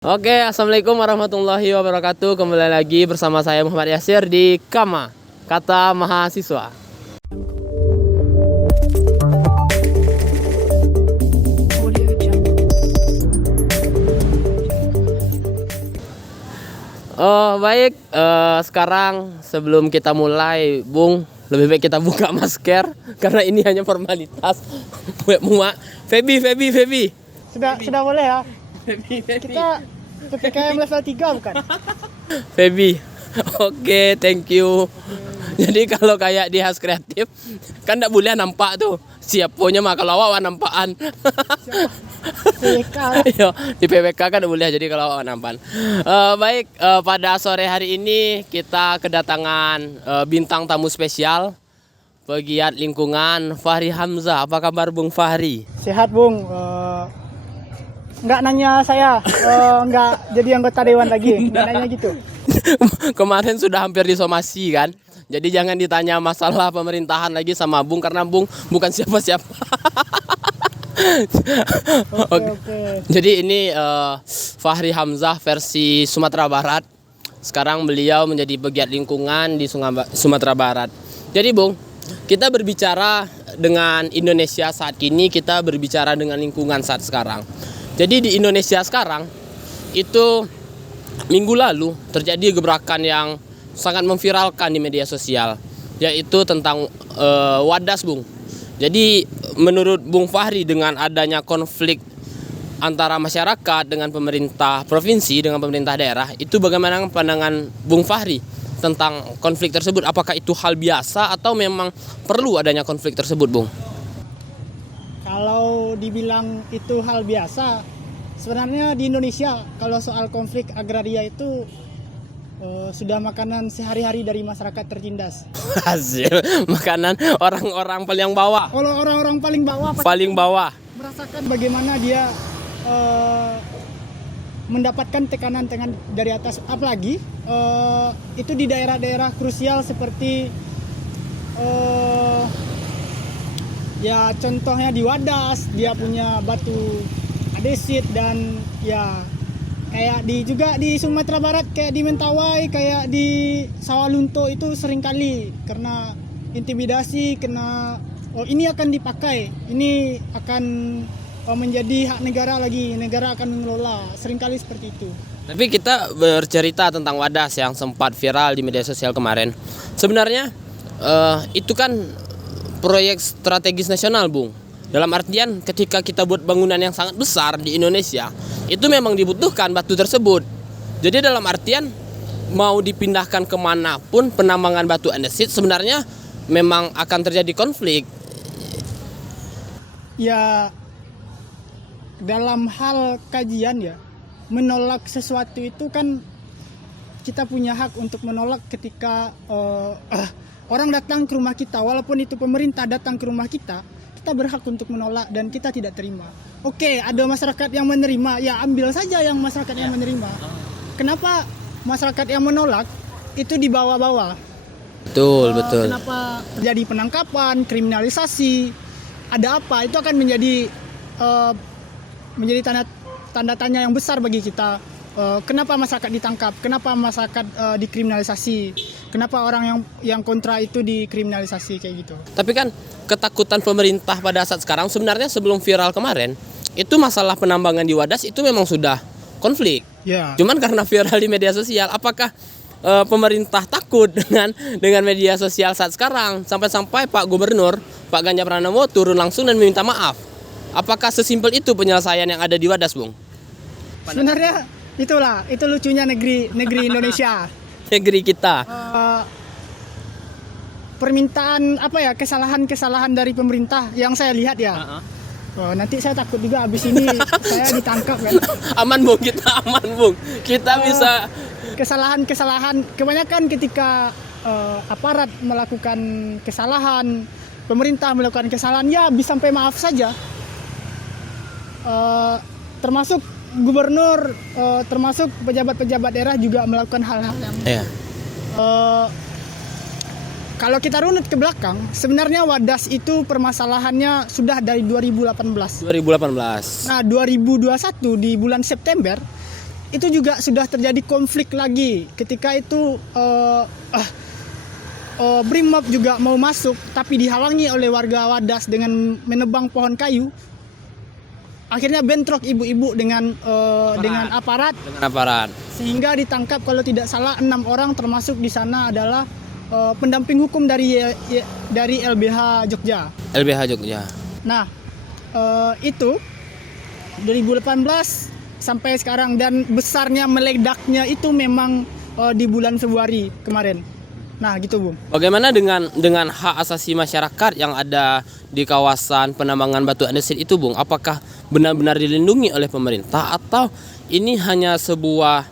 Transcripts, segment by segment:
Oke, assalamualaikum warahmatullahi wabarakatuh. Kembali lagi bersama saya Muhammad Yasir di Kama, Kata Mahasiswa. Baik, sekarang sebelum kita mulai, Bung, lebih baik kita buka masker karena ini hanya formalitas. Muak, Febi. Sudah boleh ya? Kita PPKM level 3 bukan? Febi. Oke, thank you. Jadi kalau kayak di Has Kreatif kan enggak boleh nampak tuh. Siaponya mah kalau awak nampakan. PPK. Iya, di PPK kan boleh, jadi kalau awak nampan. Baik, pada sore hari ini kita kedatangan bintang tamu spesial pegiat lingkungan, Fahri Hamzah. Apa kabar Bung Fahri? Sehat Bung. Nggak nanya saya, nggak jadi anggota dewan lagi, nggak nanya gitu. Kemarin sudah hampir disomasi kan. Jadi jangan ditanya masalah pemerintahan lagi sama Bung karena Bung bukan siapa-siapa. Oke. Jadi ini Fahri Hamzah versi Sumatera Barat. Sekarang beliau menjadi pegiat lingkungan di Sumatera Barat. Jadi Bung, kita berbicara dengan Indonesia saat ini, kita berbicara dengan lingkungan saat sekarang. Jadi di Indonesia sekarang itu minggu lalu terjadi gebrakan yang sangat memviralkan di media sosial, yaitu tentang Wadas, Bung. Jadi menurut Bung Fahri, dengan adanya konflik antara masyarakat dengan pemerintah provinsi dengan pemerintah daerah, itu bagaimana pandangan Bung Fahri tentang konflik tersebut? Apakah itu hal biasa atau memang perlu adanya konflik tersebut, Bung? Kalau dibilang itu hal biasa, sebenarnya di Indonesia kalau soal konflik agraria itu sudah makanan sehari-hari dari masyarakat tertindas. Hasil makanan orang-orang paling bawah. Kalau orang-orang paling bawah, Paling bawah. merasakan bagaimana dia mendapatkan tekanan dari atas, apalagi itu di daerah-daerah krusial seperti ya contohnya di Wadas, dia punya batu andesit, dan ya kayak juga di Sumatera Barat, kayak di Mentawai, kayak di Sawalunto itu seringkali karena intimidasi, kena ini akan dipakai, ini akan menjadi hak negara lagi, negara akan mengelola, seringkali seperti itu. Tapi kita bercerita tentang Wadas yang sempat viral di media sosial kemarin. Sebenarnya itu kan proyek strategis nasional, Bung. Dalam artian ketika kita buat bangunan yang sangat besar di Indonesia, itu memang dibutuhkan batu tersebut. Jadi dalam artian mau dipindahkan kemanapun penambangan batu andesit sebenarnya memang akan terjadi konflik. Ya dalam hal kajian ya, menolak sesuatu itu kan kita punya hak untuk menolak ketika orang datang ke rumah kita, walaupun itu pemerintah datang ke rumah kita berhak untuk menolak dan kita tidak terima. Oke, ada masyarakat yang menerima, ya ambil saja yang masyarakat yang menerima. Kenapa masyarakat yang menolak itu dibawa-bawa? Betul. Kenapa terjadi penangkapan, kriminalisasi? Ada apa? Itu akan menjadi tanda tanya yang besar bagi kita. Kenapa masyarakat ditangkap? Kenapa masyarakat dikriminalisasi? Kenapa orang yang kontra itu dikriminalisasi kayak gitu? Tapi kan ketakutan pemerintah pada saat sekarang, sebenarnya sebelum viral kemarin itu masalah penambangan di Wadas itu memang sudah konflik. Ya. Cuman karena viral di media sosial, apakah pemerintah takut dengan media sosial saat sekarang sampai Pak Gubernur Pak Ganjar Pranowo turun langsung dan meminta maaf? Apakah sesimpel itu penyelesaian yang ada di Wadas, Bung? Sebenarnya itu lucunya negeri Indonesia. Negeri kita. Permintaan kesalahan dari pemerintah yang saya lihat ya. Nanti saya takut juga abis ini saya ditangkap kan. Aman Bung, kita bisa. Kesalahan kebanyakan ketika aparat melakukan kesalahan, pemerintah melakukan kesalahan, ya bisa sampai maaf saja. Termasuk gubernur, termasuk pejabat-pejabat daerah juga melakukan hal-hal yang kalau kita runut ke belakang, sebenarnya Wadas itu permasalahannya sudah dari 2018. Nah, 2021 di bulan September itu juga sudah terjadi konflik lagi ketika itu Brimob juga mau masuk tapi dihalangi oleh warga Wadas dengan menebang pohon kayu. Akhirnya bentrok ibu-ibu dengan aparat. Dengan aparat. Sehingga ditangkap kalau tidak salah 6 orang, termasuk di sana adalah pendamping hukum dari LBH Jogja. LBH Jogja. Nah, itu 2018 sampai sekarang, dan besarnya meledaknya itu memang di bulan Februari kemarin. Nah, gitu, Bung. Bagaimana dengan hak asasi masyarakat yang ada di kawasan penambangan batu andesit itu, Bung? Apakah benar-benar dilindungi oleh pemerintah atau ini hanya sebuah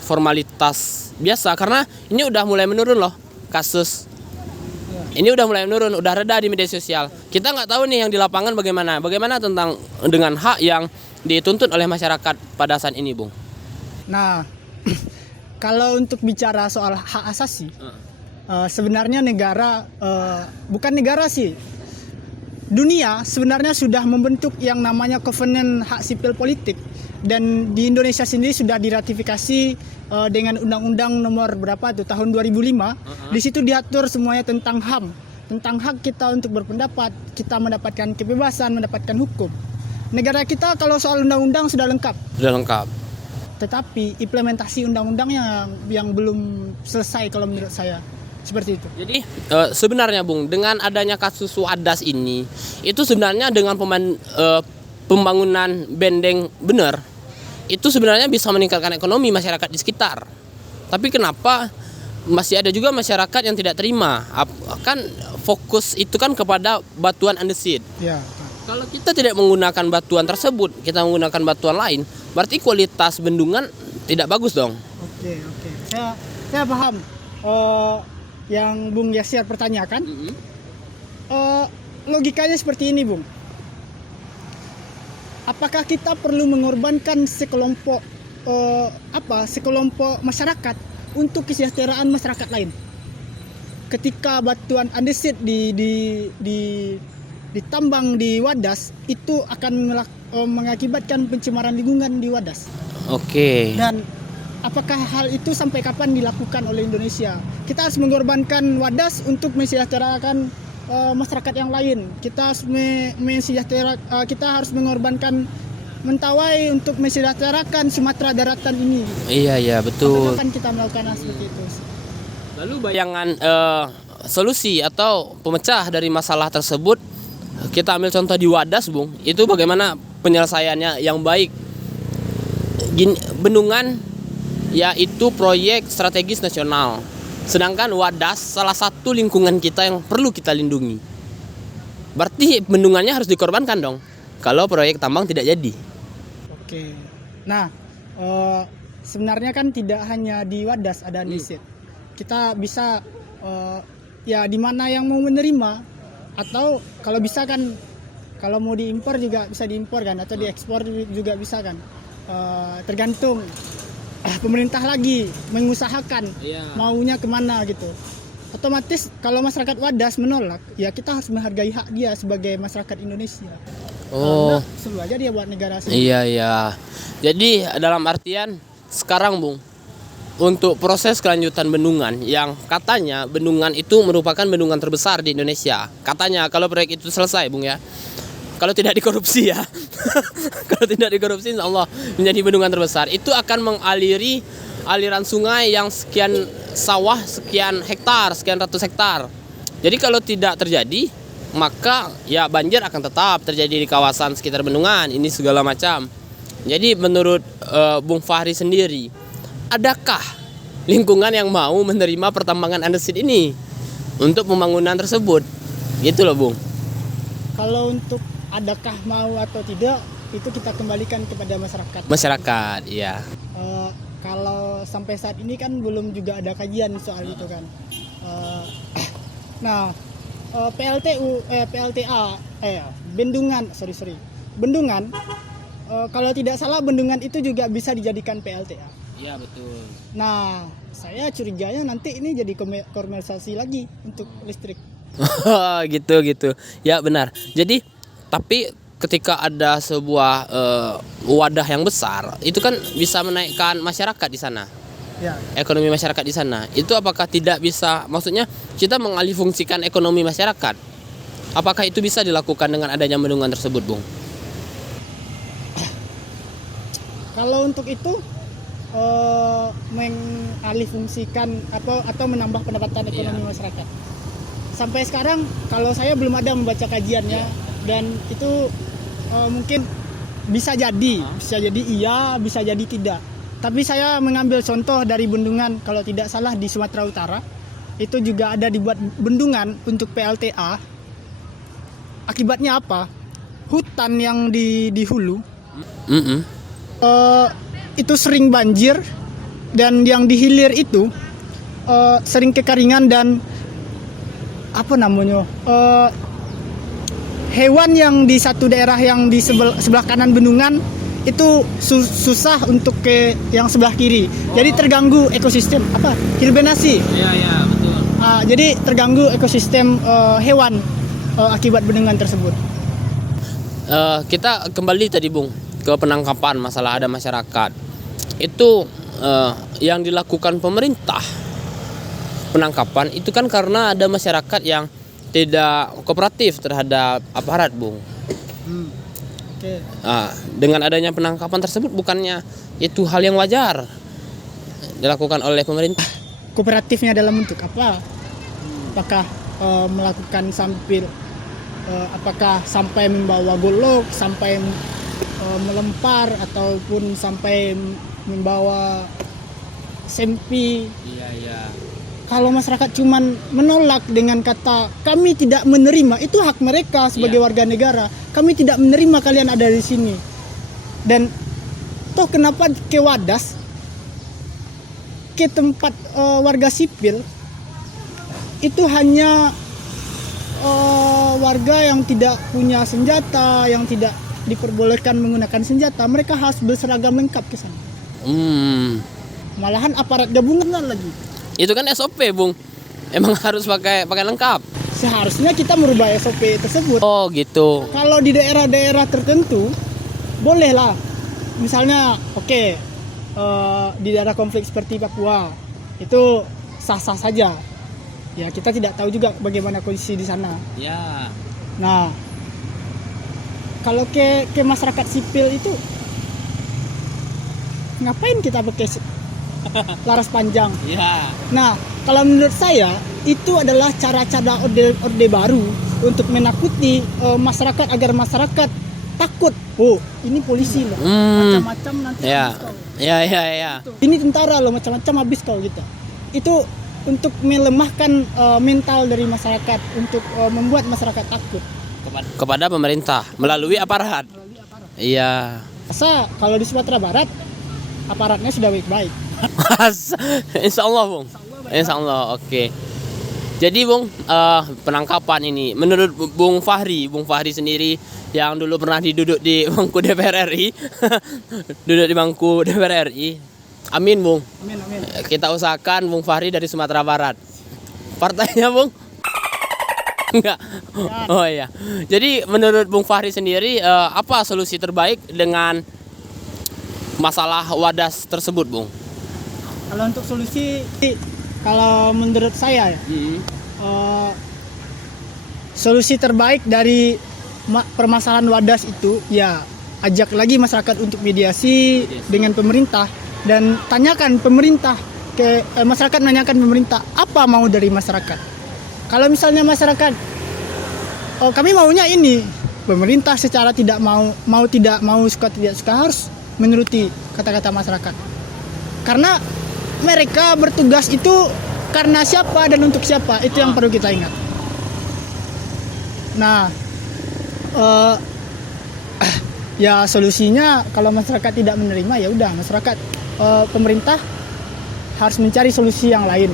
formalitas biasa? Karena ini udah mulai menurun loh kasus. Ini udah mulai menurun, udah reda di media sosial. Kita nggak tahu nih yang di lapangan bagaimana. Bagaimana dengan hak yang dituntut oleh masyarakat pada saat ini, Bung? Nah, kalau untuk bicara soal hak asasi, sebenarnya negara, bukan negara sih, dunia sebenarnya sudah membentuk yang namanya Kovenant Hak Sipil Politik, dan di Indonesia sendiri sudah diratifikasi dengan Undang-Undang nomor berapa tuh, tahun 2005. Di situ diatur semuanya tentang HAM, tentang hak kita untuk berpendapat, kita mendapatkan kebebasan, mendapatkan hukum. Negara kita kalau soal undang-undang sudah lengkap. Sudah lengkap. Tetapi implementasi undang-undangnya yang belum selesai kalau menurut saya, seperti itu. Jadi sebenarnya, Bung, dengan adanya kasus Wadas ini, itu sebenarnya dengan pembangunan bendeng benar, itu sebenarnya bisa meningkatkan ekonomi masyarakat di sekitar. Tapi kenapa masih ada juga masyarakat yang tidak terima? Kan fokus itu kan kepada batuan andesit. Ya. Kalau kita tidak menggunakan batuan tersebut, kita menggunakan batuan lain, berarti kualitas bendungan tidak bagus dong. Oke. Saya paham yang Bung Yasir pertanyakan. Logikanya seperti ini, Bung. Apakah kita perlu mengorbankan sekelompok masyarakat untuk kesejahteraan masyarakat lain? Ketika batuan andesit ditambang di Wadas, itu akan mengakibatkan pencemaran lingkungan di Wadas. Oke. Dan apakah hal itu sampai kapan dilakukan oleh Indonesia? Kita harus mengorbankan Wadas untuk mensejahterakan masyarakat yang lain. Kita harus kita harus mengorbankan Mentawai untuk mensejahterakan Sumatera daratan ini. Iya betul. Kapan kita melakukan hal seperti itu? Lalu bayangan solusi atau pemecah dari masalah tersebut, kita ambil contoh di Wadas, Bung. Itu bagaimana penyelesaiannya yang baik? Bendungan yaitu proyek strategis nasional. Sedangkan Wadas salah satu lingkungan kita yang perlu kita lindungi. Berarti bendungannya harus dikorbankan dong kalau proyek tambang tidak jadi. Oke. Nah, sebenarnya kan tidak hanya di Wadas ada andesit. Kita bisa di mana yang mau menerima, atau kalau bisa kan, kalau mau diimpor juga bisa diimpor kan, atau diekspor juga bisa kan. Tergantung pemerintah lagi mengusahakan maunya kemana gitu. Otomatis kalau masyarakat Wadas menolak, ya kita harus menghargai hak dia sebagai masyarakat Indonesia. Selalu aja dia buat negara sendiri. Iya. Jadi dalam artian sekarang, Bung, untuk proses kelanjutan bendungan yang katanya bendungan itu merupakan bendungan terbesar di Indonesia. Katanya kalau proyek itu selesai, Bung ya. Kalau tidak dikorupsi ya. Kalau tidak dikorupsi, insya Allah menjadi bendungan terbesar. Itu akan mengaliri aliran sungai yang sekian sawah, sekian hektar, sekian ratus hektar. Jadi kalau tidak terjadi, maka ya banjir akan tetap terjadi di kawasan sekitar bendungan ini segala macam. Jadi menurut Bung Fahri sendiri, adakah lingkungan yang mau menerima pertambangan andesit ini untuk pembangunan tersebut? Gitu loh, Bung. Kalau untuk adakah mau atau tidak, itu kita kembalikan kepada masyarakat. Masyarakat, iya. Kalau sampai saat ini kan belum juga ada kajian soal itu kan. Bendungan, kalau tidak salah bendungan itu juga bisa dijadikan PLTA. Iya, betul. Nah, saya curiganya nanti ini jadi komersialisasi lagi untuk listrik. Gitu. Ya benar. Jadi tapi ketika ada sebuah wadah yang besar, itu kan bisa menaikkan masyarakat di sana, Ya. ekonomi masyarakat di sana. Itu apakah tidak bisa, maksudnya kita mengalihfungsikan ekonomi masyarakat? Apakah itu bisa dilakukan dengan adanya bendungan tersebut, Bung? Kalau untuk itu mengalihfungsikan atau menambah pendapatan ekonomi masyarakat. Sampai sekarang kalau saya belum ada membaca kajiannya, dan itu mungkin bisa jadi iya, bisa jadi tidak. Tapi saya mengambil contoh dari bendungan, kalau tidak salah di Sumatera Utara itu juga ada dibuat bendungan untuk PLTA. Akibatnya apa? Hutan yang di hulu itu sering banjir, dan yang di hilir itu sering kekeringan, dan hewan yang di satu daerah yang di sebelah kanan bendungan itu susah untuk ke yang sebelah kiri. Jadi terganggu ekosistem hibernaси. Iya, betul. Jadi terganggu ekosistem hewan akibat bendungan tersebut. Kita kembali tadi, Bung, ke penangkapan masalah ada masyarakat. Itu yang dilakukan pemerintah, penangkapan itu kan karena ada masyarakat yang tidak kooperatif terhadap aparat, Bung. Okay. Dengan adanya penangkapan tersebut, bukannya itu hal yang wajar dilakukan oleh pemerintah? Kooperatifnya dalam bentuk apa? Apakah melakukan apakah sampai membawa golok, sampai melempar, ataupun sampai membawa sempi? Iya. Kalau masyarakat cuman menolak dengan kata kami tidak menerima, itu hak mereka sebagai warga negara. Kami tidak menerima kalian ada di sini. Dan toh kenapa ke Wadas, ke tempat warga sipil itu hanya warga yang tidak punya senjata, yang tidak diperbolehkan menggunakan senjata, mereka harus berseragam lengkap ke sana. Malahan aparat gabungan lagi. Itu kan SOP, Bung. Emang harus pakai lengkap. Seharusnya kita merubah SOP tersebut. Oh, gitu. Kalau di daerah-daerah tertentu bolehlah. Misalnya, di daerah konflik seperti Papua itu sah-sah saja. Ya, kita tidak tahu juga bagaimana kondisi di sana. Ya. Nah, kalau ke masyarakat sipil itu ngapain kita pakai laras panjang? Ya. Nah, kalau menurut saya itu adalah cara-cara orde baru untuk menakuti masyarakat agar masyarakat takut. Oh, ini polisi loh, macam-macam nanti habis kau. Ya. Ini tentara loh, macam-macam habis kau gitu. Itu untuk melemahkan mental dari masyarakat, untuk membuat masyarakat takut Kepada pemerintah melalui aparat. Iya. Masa kalau di Sumatera Barat aparatnya sudah baik-baik. Insya Allah, Bung. Insya Allah, oke. Jadi, Bung, penangkapan ini menurut Bung Fahri sendiri yang dulu pernah duduk di bangku DPR RI, duduk di bangku DPR RI. Amin, Bung. Amin. Kita usahakan Bung Fahri dari Sumatera Barat. Partainya, Bung? Enggak. Oh iya. Jadi menurut Bung Fahri sendiri, apa solusi terbaik dengan masalah Wadas tersebut, Bung? Kalau untuk solusi, kalau menurut saya solusi terbaik dari permasalahan Wadas itu ya ajak lagi masyarakat untuk mediasi dengan pemerintah, dan tanyakan pemerintah masyarakat menanyakan pemerintah apa mau dari masyarakat. Kalau misalnya masyarakat kami maunya ini, pemerintah secara tidak mau suka tidak suka harus menuruti kata-kata masyarakat. Karena mereka bertugas itu karena siapa dan untuk siapa, itu yang perlu kita ingat. Nah, ya solusinya kalau masyarakat tidak menerima ya udah, masyarakat pemerintah harus mencari solusi yang lain.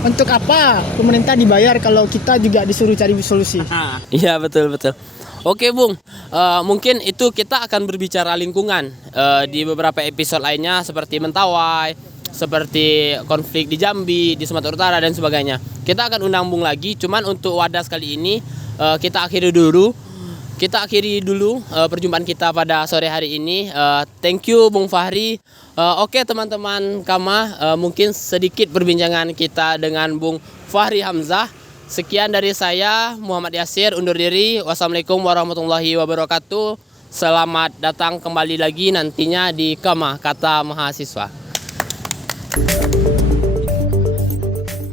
Untuk apa pemerintah dibayar kalau kita juga disuruh cari solusi? Iya, betul. Oke, Bung, mungkin itu kita akan berbicara lingkungan di beberapa episode lainnya, seperti Mentawai, seperti konflik di Jambi, di Sumatera Utara dan sebagainya. Kita akan undang Bung lagi. Cuman untuk Wadas kali ini kita akhiri dulu. kita akhiri dulu perjumpaan kita pada sore hari ini. Thank you Bung Fahri. Oke teman-teman Kama, mungkin sedikit perbincangan kita dengan Bung Fahri Hamzah. Sekian dari saya, Muhammad Yasir, undur diri. Wassalamualaikum warahmatullahi wabarakatuh. Selamat datang kembali lagi nantinya di Kama Kata Mahasiswa.